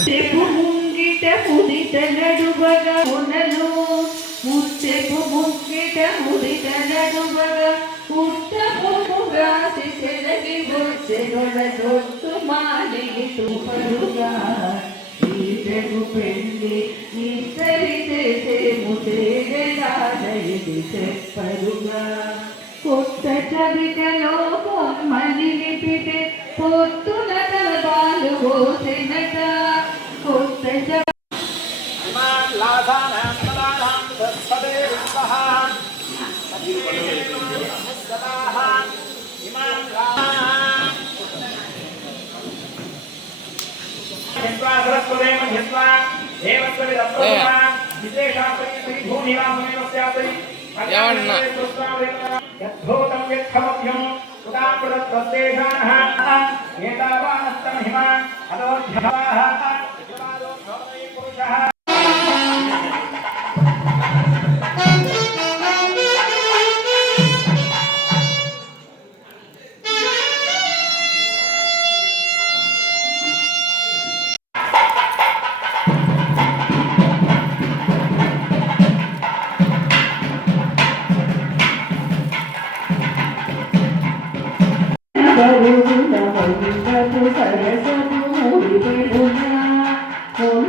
ముత్తెపు ముంగిట ముదిట నడువగ మునలు ముత్తెపు ముంగిట ముదిట నడువగ ఉత్తముగాసి సెలగి బొచ్చెగొడ దొట్టు మాలిగి తుపరుగా ఈటెకు పెళ్ళి ఇద్దరి చేసే ముసేగలాడది చెప్పరుగా. కొత్త నిపితే తలబాలు పోసినట యత్వా సరస్వతే మధ్యత్వా దేవస్వరి దత్తోమా విశేషాపరి భూమివాసమేవ స్యాపరి ఏమన్నా? యద్భూతం యత్ఖమవ్యం ఉదాపృతత్వస్తేషానః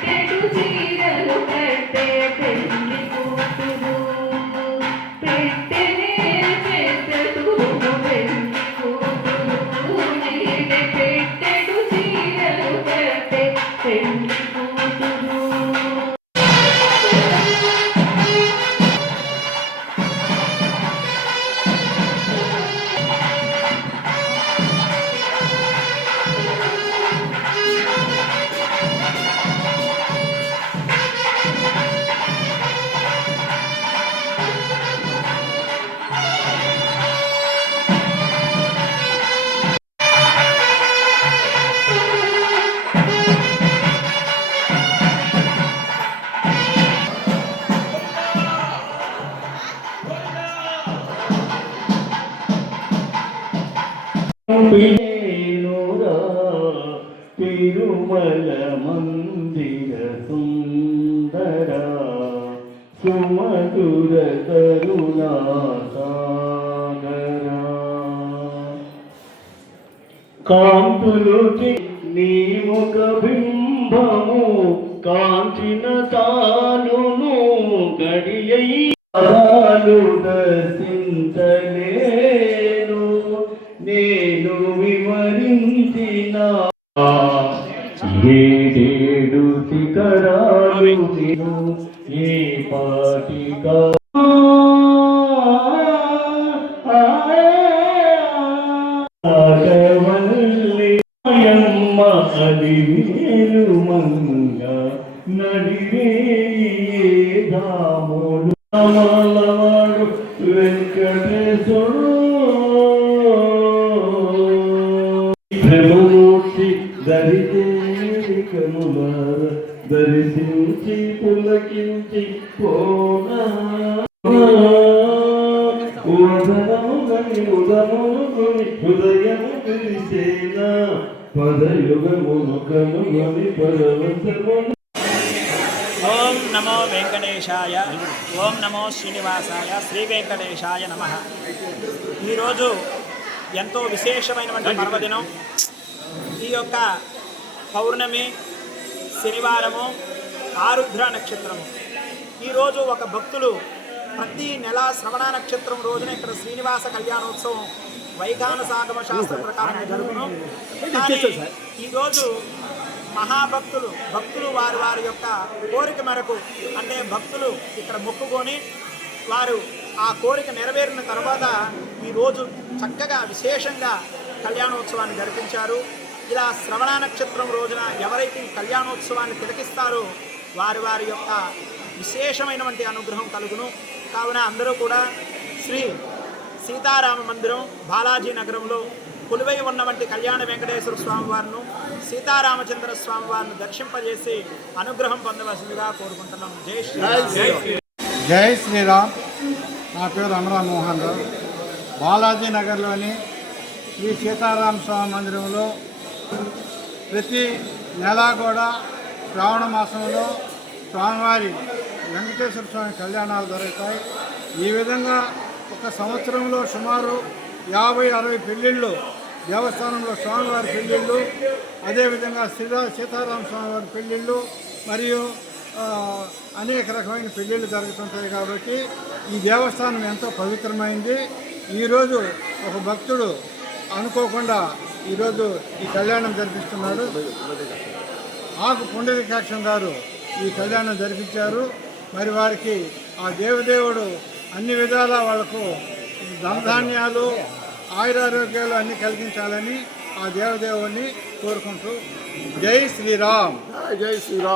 నేడే పెట్టెడు చీరలు తిరుమల మందిర సుందర సుమధుర కరుణా సాగర కాంతులు నీ ముఖ బింబము కాంచిన తాను గడియై దర్శించ వెంకటేశ్వరుడు ప్రభుమూర్తి దరిచేరి కనులార దర్శించి పులకించి పోనా? ఉదరము గని ఉదరము హృదయము తెలిసేనా? ఓం నమో వెంకటేశాయ ఓం నమో శ్రీనివాసాయ శ్రీ వెంకటేశాయ నమ. ఈరోజు ఎంతో విశేషమైనటువంటి పర్వదినం. ఈ యొక్క పౌర్ణమి శనివారము ఆరుద్ర నక్షత్రము. ఈరోజు ఒక భక్తులు ప్రతి నెల శ్రవణ నక్షత్రం రోజున ఇక్కడ శ్రీనివాస కళ్యాణోత్సవం వైఖాన సాగమ శాస్త్ర ప్రకారం జరుగును. ఈరోజు మహాభక్తులు భక్తులు వారి వారి యొక్క కోరిక మేరకు అంటే భక్తులు ఇక్కడ మొక్కుకొని వారు ఆ కోరిక నెరవేరిన తర్వాత ఈరోజు చక్కగా విశేషంగా కళ్యాణోత్సవాన్ని జరిపించారు. ఇలా శ్రవణ నక్షత్రం రోజున ఎవరైతే ఈ కళ్యాణోత్సవాన్ని తిలకిస్తారో వారి వారి యొక్క విశేషమైనటువంటి అనుగ్రహం కలుగును. కావున అందరూ కూడా శ్రీ సీతారామ మందిరం బాలాజీ నగరంలో కొలువై ఉన్నవంటి కళ్యాణ వెంకటేశ్వర స్వామివారిను సీతారామచంద్ర స్వామివారిని దర్శింపజేసి అనుగ్రహం పొందవలసిందిగా కోరుకుంటున్నాం. జై శ్రీ జై శ్రీరామ్. నా పేరు అమరా మోహన్ రావు. బాలాజీ నగర్లోని శ్రీ సీతారామ స్వామి మందిరంలో ప్రతి నెల కూడా శ్రావణ మాసంలో స్వామివారి వెంకటేశ్వర స్వామి కళ్యాణాలు జరుగుతాయి. ఈ విధంగా ఒక సంవత్సరంలో సుమారు యాభై అరవై పెళ్ళిళ్ళు దేవస్థానంలో స్వామివారి పెళ్ళిళ్ళు అదేవిధంగా శ్రీరా సీతారామ స్వామివారి పెళ్ళిళ్ళు మరియు అనేక రకమైన పెళ్ళిళ్ళు జరుగుతుంటాయి కాబట్టి ఈ దేవస్థానం ఎంతో పవిత్రమైంది. ఈరోజు ఒక భక్తుడు అనుకోకుండా ఈరోజు ఈ కళ్యాణం జరిపిస్తున్నాడు. ఆకు పుండరీకాక్షం గారు ఈ కళ్యాణం జరిపించారు. మరి వారికి ఆ దేవదేవుడు అన్ని విధాలా వాళ్ళకు ధనధాన్యాలు ఆయురారోగ్యాలు అన్ని కలిగించాలని ఆ దేవదేవుడిని కోరుకుంటూ. జై శ్రీరామ్. జై శ్రీరామ్.